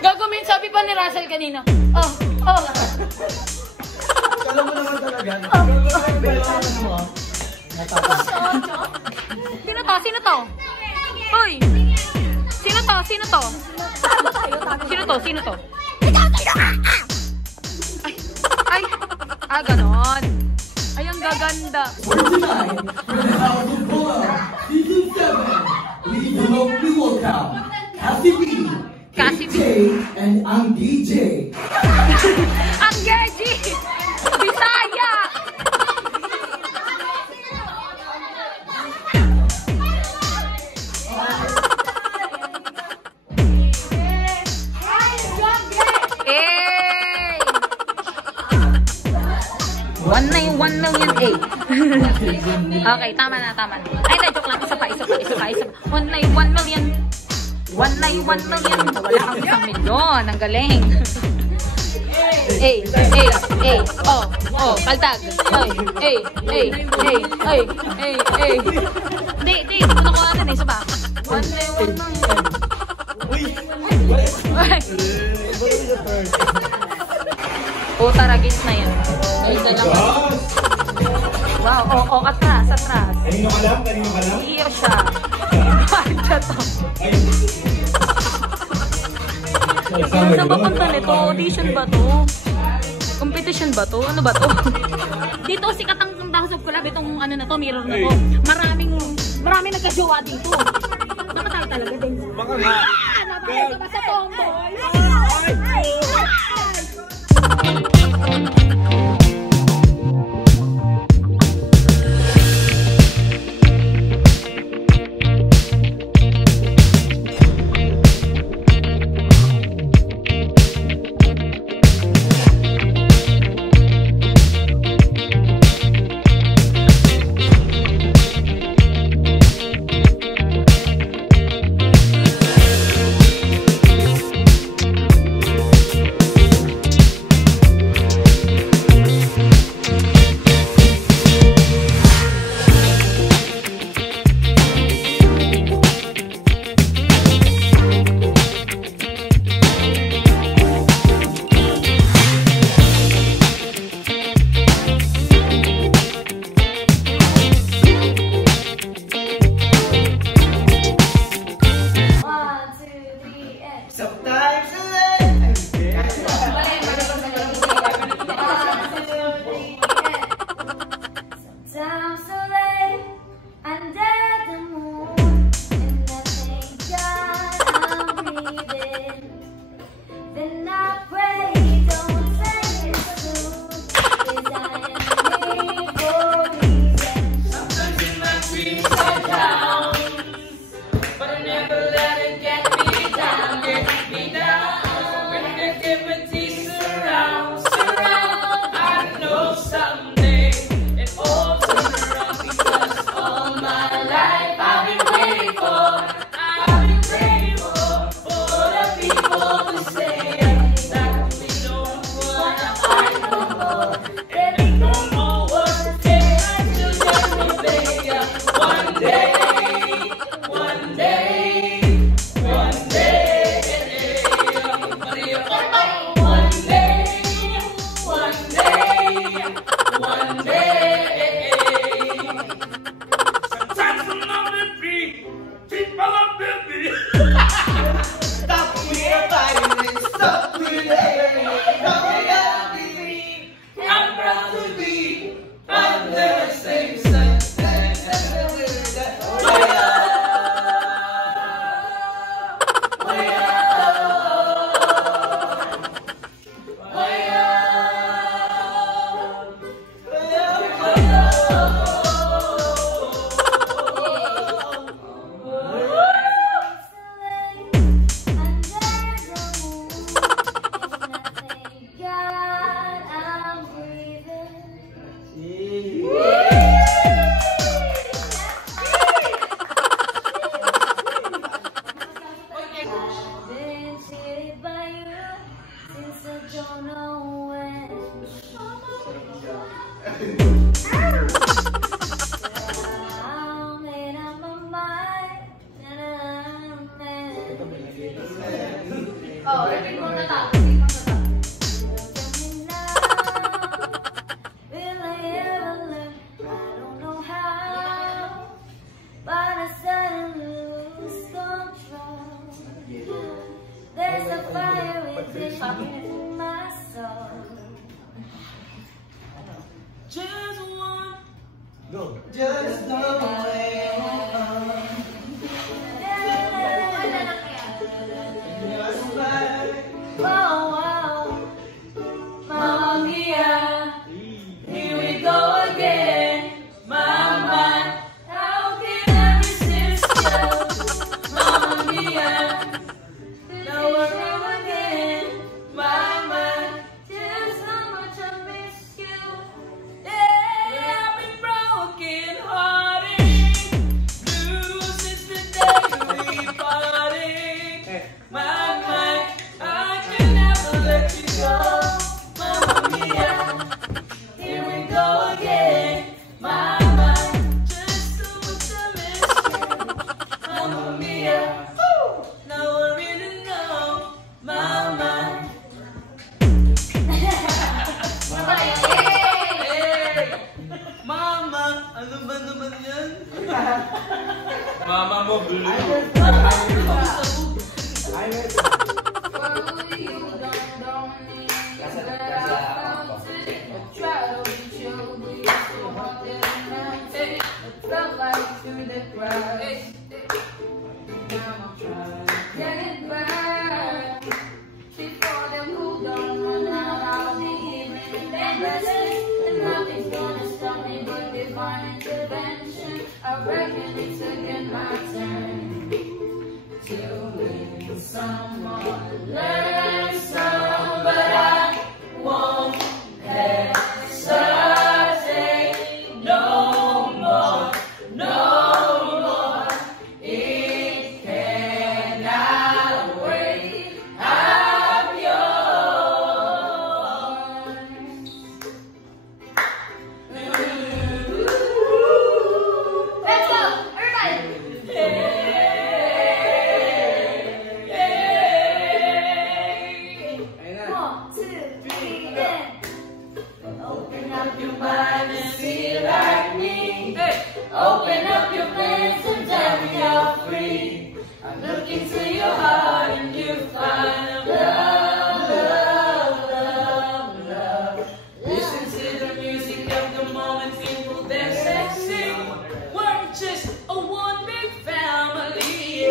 Gagawin, sabi pa ni Russell kanina. Kala mo naman talaga. Sino to? Sino to? Hoy! Sino to? Sino to? Sino to? Sino to? Ay! Ay! Ganon. Ay, ang gaganda. For tonight, for the House of Polo, Season 7, please welcome Cassie B, Cassie B. and ang DJ. Ang Gergie! Bisaya! Eh! 1 million 8. Okay, tama na, tama na. Ay, joke lang. Isa pa. 1 million. 1 million. Wala kang 1 milyon. Ang galing. Kaltag. Di. Ano ko natin eh, isa pa. 1 million. Taragis na yan. Ganda lang. Wow, atras. Kanino ka lang? Iyo siya. Siya to. Saan ba punta nito? Audition ba to? Competition ba to? Ano ba to? Dito sikat ang House of Collab. Itong ano na to, mirror na to. Maraming nagka-jowa dito. Baka tayo talaga din. Baka nga. Nabalik ka ba sa tomboy? Oh, repeat mo na ta. Will I ever learn? I don't know how, but I suddenly lose control. There's a fire within my soul. Just one. Go. Just the way. Whoa, whoa, Mamma Mia, here we go again. Mama, how can I resist you? Mamma Mia, now we're home again. Mama, just how much I miss you. Yeah, I've been broken hearted, blue since the day we parted. Mama, I can never let you go. Mamma Mia, here we go again. Mama, just so much I miss you. Mamma Mia, now I really know. Mama. Hey! Mama, ano ba naman yan? Mama mo blue. I reckon it's again my turn to win some more, learn some, but I won't hesitate no more, no more. It cannot wait. I'm yours. Let's go, everybody. One, two, three, and open up your mind and see it like me. Open up your plans and tell me you're free. I look into your heart and you find love, love, love, love. Listen to the music of the moment, people dance and sing. We're just a one big family,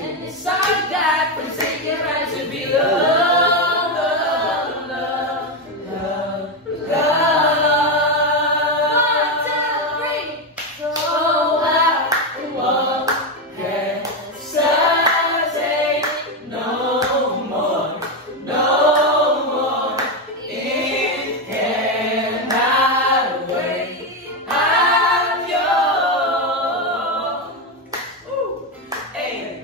and it's our God-forsaken right to be loved, love, love, love, love. 1, 2, 3. So I won't hesitate no more, no more. It cannot wait. I'm yours. Hey,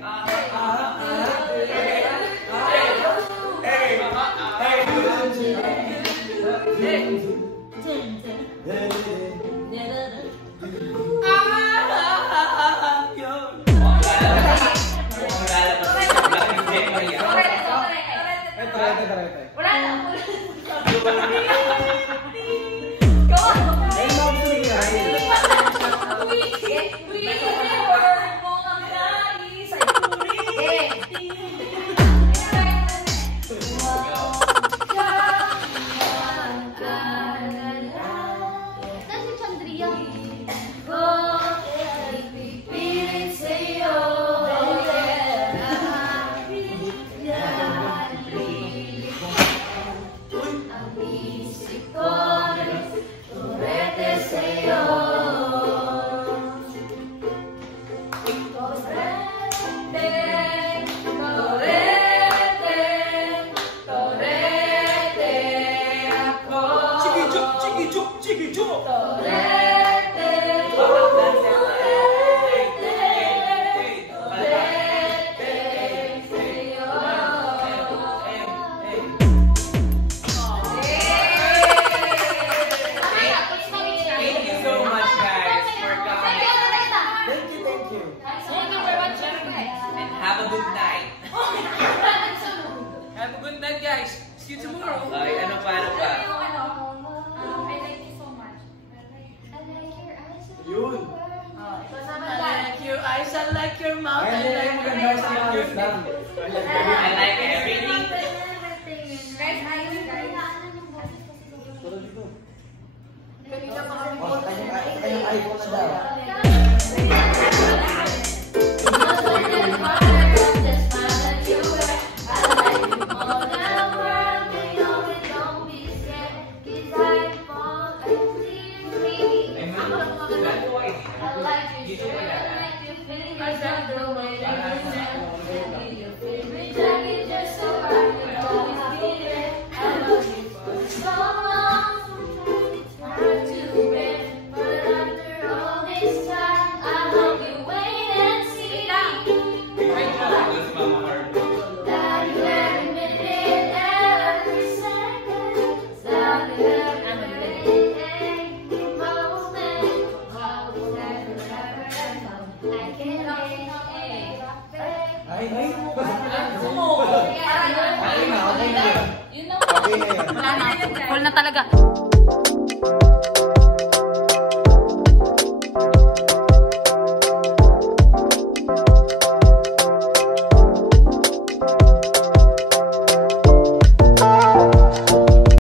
Have a good night. night, guys. See you tomorrow. Ay, ano pa? I like you so much. I like your eyes. Yun. Ito naman I lang. like your eyes, I like your mouth, Ay, I hindi like yung maganda sa mga news lang. I like everything. Guys, ayos guys. Kanina pa kami Oh, sa kanyang iPhone na daw. Ay, ay. Yun lang. Okay na yan. Wala na. Full na talaga.